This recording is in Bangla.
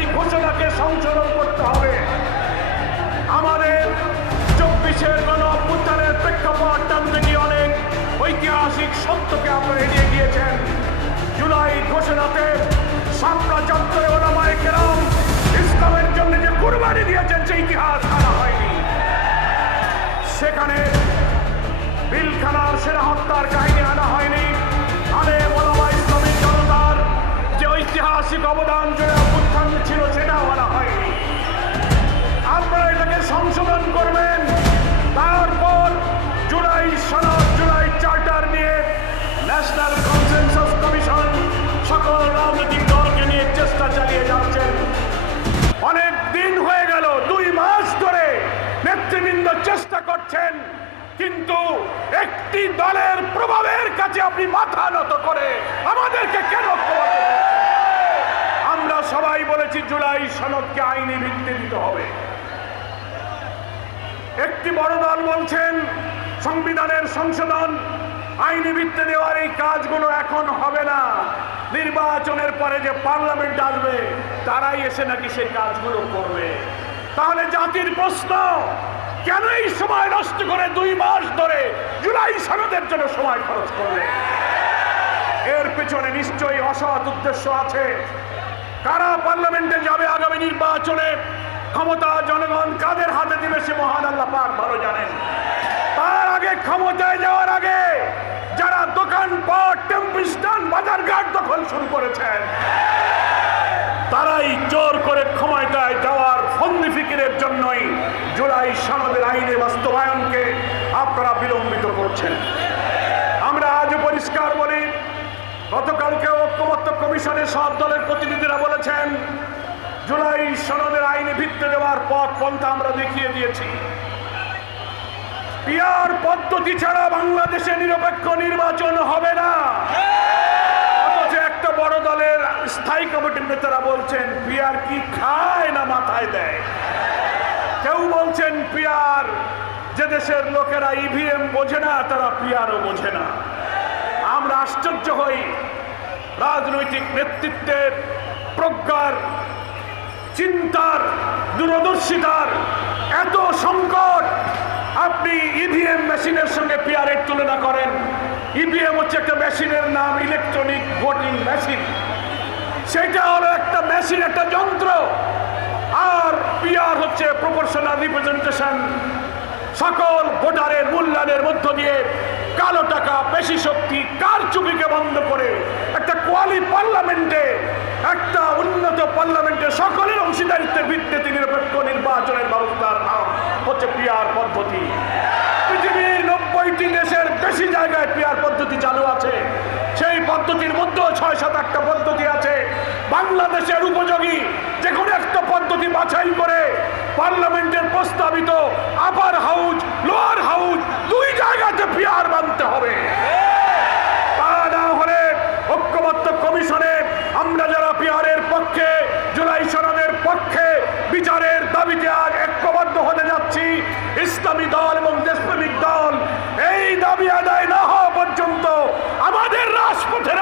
জুলাই ঘোষণাকে সংশোধন করতে হবে। আমাদের 24-এর গণ-অভ্যুত্থানের প্রেক্ষাপট টানতে গিয়ে অনেক ঐতিহাসিক সত্যকে আপনারা এড়িয়ে গিয়েছেন। জুলাই ঘোষণাতে সাতটা চত্বরে ওলামায়ে কেরাম ইসলামের জন্য যে কুরবানি দিয়েছেন সেই ইতিহাস আনা হয়নি। সেখানে পিলখানার সেনা হত্যার কাহিনী আনা হয়নি। আলেম ওলামা ইসলামী জনতার যে ঐতিহাসিক অবদান জুড়ে অভ্যুত্থান ছিল সেটাও আনা হয়নি। আপনারা এটাকে সংশোধন করবেন। তারপর জুলাই সনদ, জুলাই চার্টার নিয়ে ন্যাশনাল কনসেনসাস কমিশন সকল রাজনৈতিক দলকে নিয়ে চেষ্টা চালিয়ে যাচ্ছেন। অনেক দিন হয়ে গেল, 2 মাস ধরে নেতৃবৃন্দ চেষ্টা করছেন, কিন্তু একটি দলের প্রভাবের কাছে আপনি মাথা নত করে আমাদেরকে কেন খোয়াতে? আমরা সবাই বলেছি জুলাই সনদকে আইনি ভিত্তি দিতে হবে। একটি বড় দল বলছেন সংবিধানের সংশোধন আইনি ভিত্তি দেওয়ার এই কাজগুলো এখন হবে না, নির্বাচনের পরে যে পার্লামেন্ট আসবে তারাই এসে নাকি সেই কাজগুলো করবে। তাহলে জাতির প্রশ্ন, কেন এই সময় নষ্ট করে 2 মাস ধরে জুলাই সনদের জন্য সময় খরচ করবে? এর পেছনে নিশ্চয়ই অসৎ উদ্দেশ্য আছে। কারা পার্লামেন্টে যাবে আগামী নির্বাচনে, ক্ষমতা জনগণ কাদের হাতে দিবে সে মহান আল্লাহ পাক ভালো জানেন। তার আগে, ক্ষমতায় যাওয়ার আগে যারা দোকানপাট, টেম্পল স্ট্যান্ড, বাজারঘাট দখল শুরু করেছেন তারাই জোর করে ক্ষমতায় যাওয়ার ফন্দি ফিকিরের জন্যই জুলাই সনদের আইনের বাস্তবায়নকে আপনারা বিলম্বিত করছেন। আমরা আজও পরিষ্কার বলি, গতকালকে ঐক্যমত্য কমিশনের সব দলের প্রতিনিধিরা বলেছেন জুলাই সনদের আইনে ভিত্তি দেওয়ার পথ পন্থা আমরা দেখিয়ে দিয়েছি। পিআর পদ্ধতি ছাড়া বাংলাদেশে নিরপেক্ষ নির্বাচন হবে না। অথচ একটা বড় দলের স্থায়ী কমিটির নেতারা বলছেন পিআর কি খায় না মাথায় দেয়। কেউ বলছেন পিআর, যে দেশের লোকেরা ইভিএম বোঝে না তারা পিআরও বোঝে না। আমরা আশ্চর্য হই, রাজনৈতিক নেতৃত্বের প্রজ্ঞার, চিন্তার, দূরদর্শিতার এত সংকট, আপনি ইভিএম মেশিনের সঙ্গে পিআরের তুলনা করেন। ইভিএম হচ্ছে একটা মেশিনের নাম, ইলেকট্রনিক ভোটিং মেশিন। সেটা হলো একটা মেশিন, একটা যন্ত্র। আর পিআর হচ্ছে প্রপোর্শনাল রিপ্রেজেন্টেশন। সকল ভোটারের মূল্যায়নের মধ্য দিয়ে কালো টাকা, পেশি শক্তি, কারচুপিকে বন্ধ করে একটা পার্লামেন্টে, একটা উন্নত পার্লামেন্টে সকলের অংশীদারিত্বের ভিত্তিতে নিরপেক্ষ নির্বাচনের ব্যবস্থার নাম হচ্ছে পিআর পদ্ধতি। পৃথিবীর 90টি দেশের বেশি জায়গায় পিআর পদ্ধতি চালু আছে। সেই পদ্ধতির মধ্যেও 6-7-8টা পদ্ধতি আছে। বাংলাদেশের উপযোগী যে কোনো একটা পদ্ধতি বাছাই করে পার্লামেন্টের প্রস্তাবিত আপার হাউস, লোয়ার হাউস 2 জায়গাতে পিআর মানতে হবে। তা না হলে ঐক্যমত্য কমিশনে আমরা যারা পিআরের পক্ষে, জুলাই সনদের পক্ষে বিচারের দাবিতে আজ ঐক্যবদ্ধ হতে যাচ্ছি, ইসলামী দল এবং দেশপ্রেমিক দল এই দাবি আদায় না হওয়া পর্যন্ত আমাদের রাজপথের